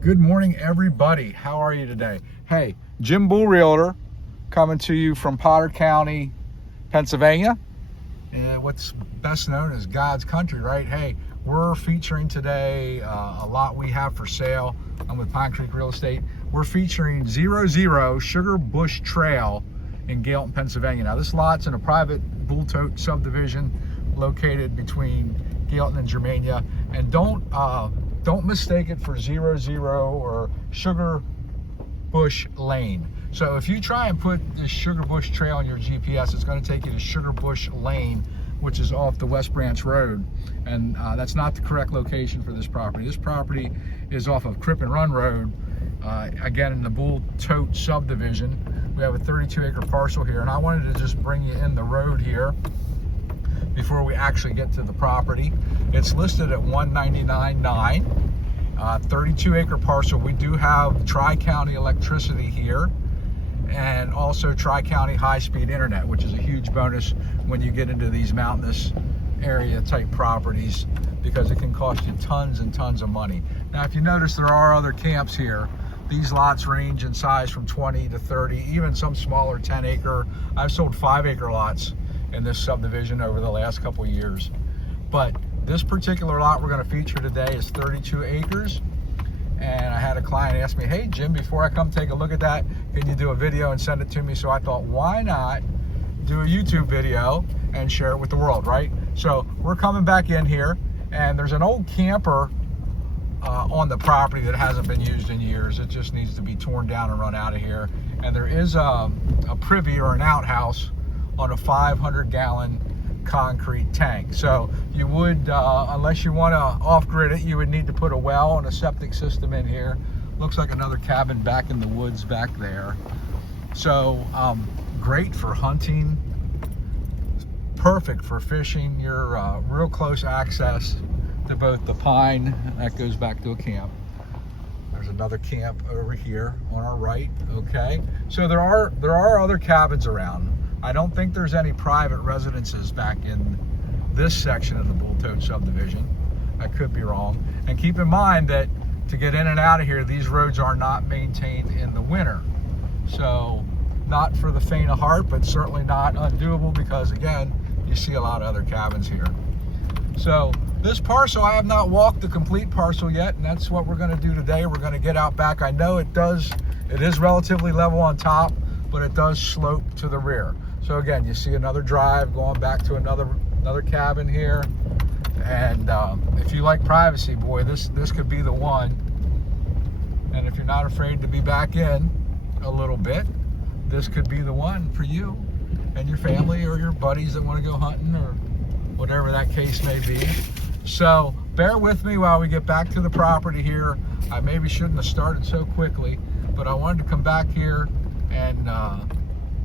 Good morning, everybody. How are you today? Hey, Jim Bull Realtor coming to you from Potter County, Pennsylvania, and what's best known as God's country, right? Hey, we're featuring today a lot we have for sale. I'm with Pine Creek Real Estate. We're featuring 00 Sugar Bush Trail in Gailton, Pennsylvania. Now, this lot's in a private bull tote subdivision located between Gailton and Germania, and don't mistake it for 00 or Sugar Bush Lane. So if you try and put this Sugar Bush Trail on your GPS, it's going to take you to Sugar Bush Lane, which is off the West Branch Road, and that's not the correct location for this property. This property is off of Crip and Run Road, again in the Bull Tote subdivision. We have a 32-acre parcel here, and I wanted to just bring you in the road here before we actually get to the property. It's listed at $199.9, 32-acre parcel. We do have tri-county electricity here, and also tri-county high-speed internet, which is a huge bonus when you get into these mountainous area type properties, because it can cost you tons and tons of money. Now, if you notice, there are other camps here. These lots range in size from 20 to 30, even some smaller 10-acre. I've sold 5-acre lots in this subdivision over the last couple of years. But this particular lot we're going to feature today is 32 acres. And I had a client ask me, hey Jim, before I come take a look at that, can you do a video and send it to me? So I thought, why not do a YouTube video and share it with the world, right? So we're coming back in here, and there's an old camper on the property that hasn't been used in years. It just needs to be torn down and run out of here. And there is a privy or an outhouse on a 500-gallon concrete tank. So you would, unless you want to off-grid it, you would need to put a well and a septic system in here. Looks like another cabin back in the woods back there. So great for hunting, perfect for fishing. You're real close access to both the Pine, that goes back to a camp. There's another camp over here on our right. Okay, so there are other cabins around. I don't think there's any private residences back in this section of the Bull Tote subdivision. I could be wrong. And keep in mind that to get in and out of here, these roads are not maintained in the winter. So not for the faint of heart, but certainly not undoable, because again, you see a lot of other cabins here. So this parcel, I have not walked the complete parcel yet, and that's what we're going to do today. We're going to get out back. I know it is relatively level on top, but it does slope to the rear. So again, you see another drive going back to another cabin here. And if you like privacy, boy, this could be the one. And if you're not afraid to be back in a little bit, this could be the one for you and your family or your buddies that want to go hunting or whatever that case may be. So bear with me while we get back to the property here. I maybe shouldn't have started so quickly, but I wanted to come back here and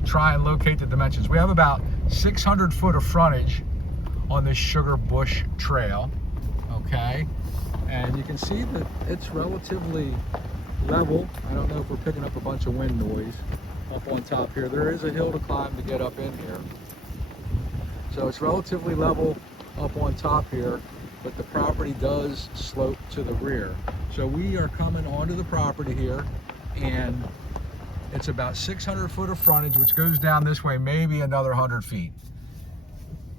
try and locate the dimensions. We have about 600 foot of frontage on this Sugar Bush Trail, okay? And you can see that it's relatively level. I don't know if we're picking up a bunch of wind noise up on top here. There is a hill to climb to get up in here. So it's relatively level up on top here, but the property does slope to the rear. So we are coming onto the property here, and it's about 600 foot of frontage, which goes down this way maybe another 100 feet.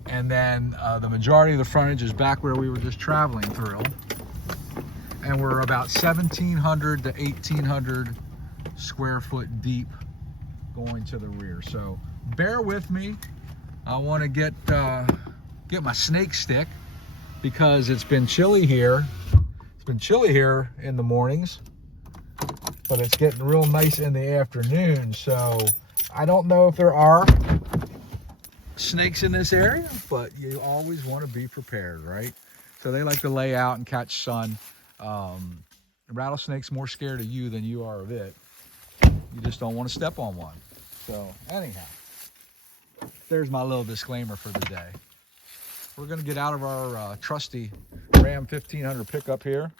And then the majority of the frontage is back where we were just traveling through. And we're about 1,700 to 1,800 square foot deep going to the rear. So bear with me. I want to get my snake stick, because it's been chilly here. It's been chilly here in the mornings, but it's getting real nice in the afternoon. So I don't know if there are snakes in this area, but you always want to be prepared, right? So they like to lay out and catch sun. Rattlesnake's more scared of you than you are of it. You just don't want to step on one. So anyhow, there's my little disclaimer for the day. We're going to get out of our trusty Ram 1500 pickup here,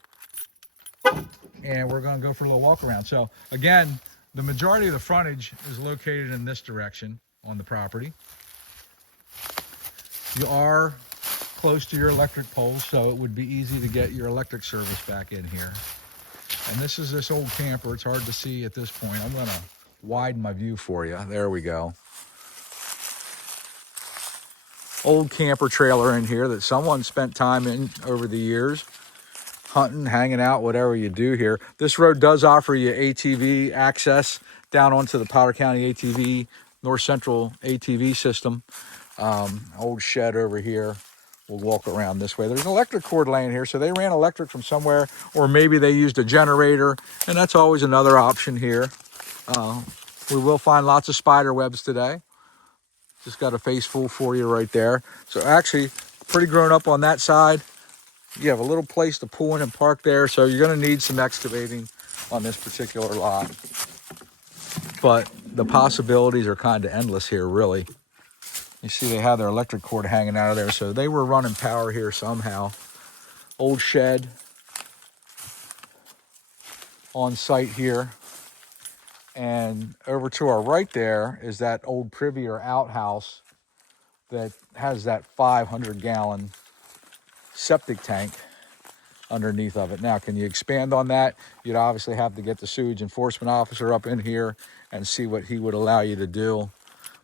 and we're going to go for a little walk around. So again, the majority of the frontage is located in this direction on the property. You are close to your electric poles, so it would be easy to get your electric service back in here. And this is this old camper. It's hard to see at this point. I'm gonna widen my view for you. There we go. Old camper trailer in here that someone spent time in over the years, hunting, hanging out, whatever you do here. This road does offer you ATV access down onto the Powder County ATV, North Central ATV system. Old shed over here. We'll walk around this way. There's an electric cord laying here, so they ran electric from somewhere, or maybe they used a generator, and that's always another option here. We will find lots of spider webs today. Just got a face full for you right there. So actually, pretty grown up on that side. You have a little place to pull in and park there, so you're gonna need some excavating on this particular lot. But the possibilities are kind of endless here, really. You see they have their electric cord hanging out of there, so they were running power here somehow. Old shed on site here. And over to our right there is that old privy or outhouse that has that 500-gallon septic tank underneath of it. Now, can you expand on that? You'd obviously have to get the sewage enforcement officer up in here and see what he would allow you to do.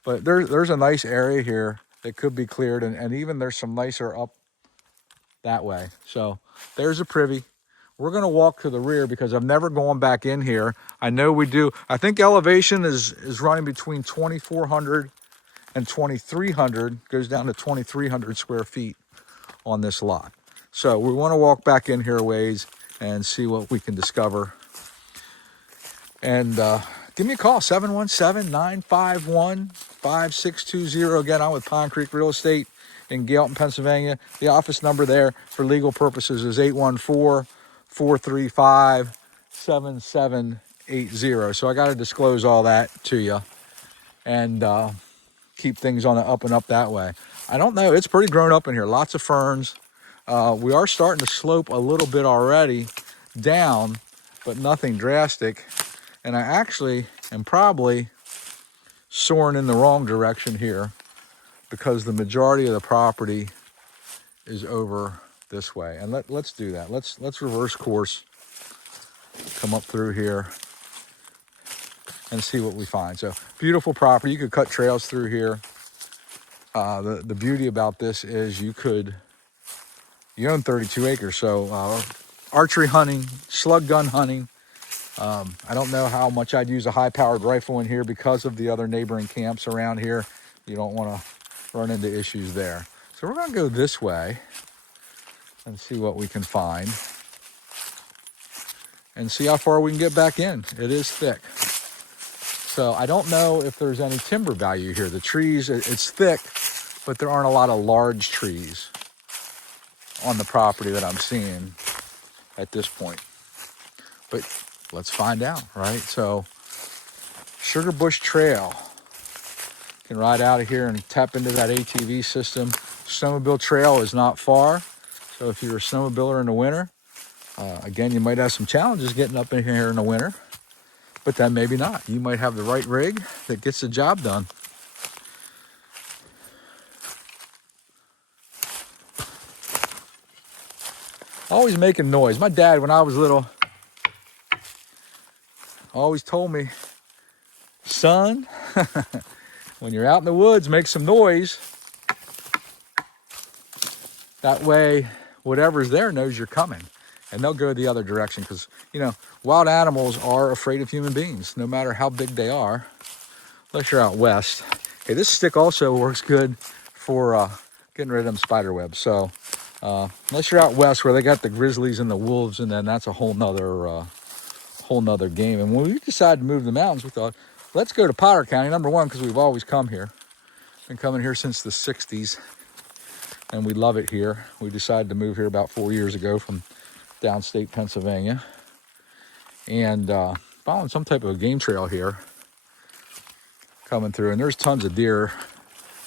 But there's a nice area here that could be cleared, and even there's some nicer up that way. So there's a privy. We're gonna walk to the rear because I've never gone back in here. I know we do. I think elevation is running between 2,400 and 2,300, goes down to 2,300 square feet on this lot. So we wanna walk back in here a ways and see what we can discover. And give me a call, 717-951-5620. Again, I'm with Pine Creek Real Estate in Gailton, Pennsylvania. The office number there for legal purposes is 814-435-7780. So I got to disclose all that to you and keep things on the up and up that way. I don't know. It's pretty grown up in here. Lots of ferns. We are starting to slope a little bit already down, but nothing drastic. And I actually am probably soaring in the wrong direction here because the majority of the property is over this way. And let's do that. Let's reverse course, come up through here and see what we find. So beautiful property. You could cut trails through here. The beauty about this is you own 32 acres. So archery hunting, slug gun hunting. I don't know how much I'd use a high-powered rifle in here because of the other neighboring camps around here. You don't want to run into issues there. So we're going to go this way and see what we can find and see how far we can get back in. It is thick. So I don't know if there's any timber value here. The trees, it's thick, but there aren't a lot of large trees on the property that I'm seeing at this point. But let's find out, right? So Sugar Bush Trail. You can ride out of here and tap into that ATV system. Snowmobile trail is not far. So if you're a snowmobiler in the winter, again, you might have some challenges getting up in here in the winter, but then maybe not. You might have the right rig that gets the job done. Always making noise. My dad, when I was little, always told me, son, when you're out in the woods, make some noise. That way, whatever's there knows you're coming. And they'll go the other direction because, wild animals are afraid of human beings, no matter how big they are, unless you're out west. Hey, this stick also works good for getting rid of them spider webs. So unless you're out west where they got the grizzlies and the wolves, and then that's a whole nother game. And when we decided to move to the mountains, we thought, let's go to Powder County, number one, because we've always come here. Been coming here since the 60s, and we love it here. We decided to move here about 4 years ago from downstate Pennsylvania, and following some type of a game trail here coming through. And there's tons of deer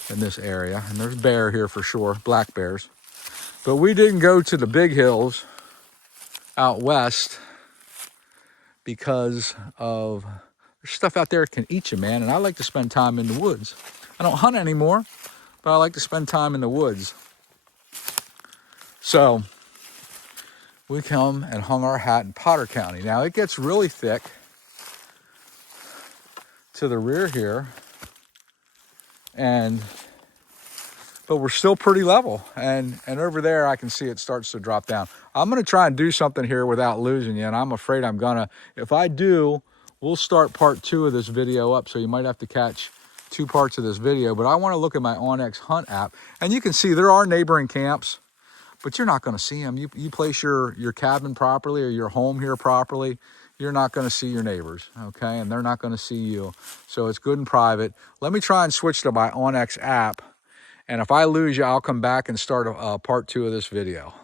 in this area, and there's bear here for sure, black bears. But we didn't go to the big hills out west because of there's stuff out there that can eat you, man. And I like to spend time in the woods. I don't hunt anymore, but I like to spend time in the woods. So we come and hung our hat in Potter County. Now it gets really thick to the rear here, but we're still pretty level. And over there, I can see it starts to drop down. I'm gonna try and do something here without losing you, and I'm afraid I'm gonna. If I do, we'll start part 2 of this video up, so you might have to catch 2 parts of this video. But I wanna look at my onX Hunt app, and you can see there are neighboring camps, but you're not gonna see them. You place your cabin properly or your home here properly, you're not gonna see your neighbors, okay? And they're not gonna see you. So it's good and private. Let me try and switch to my onX app. And if I lose you, I'll come back and start part 2 of this video.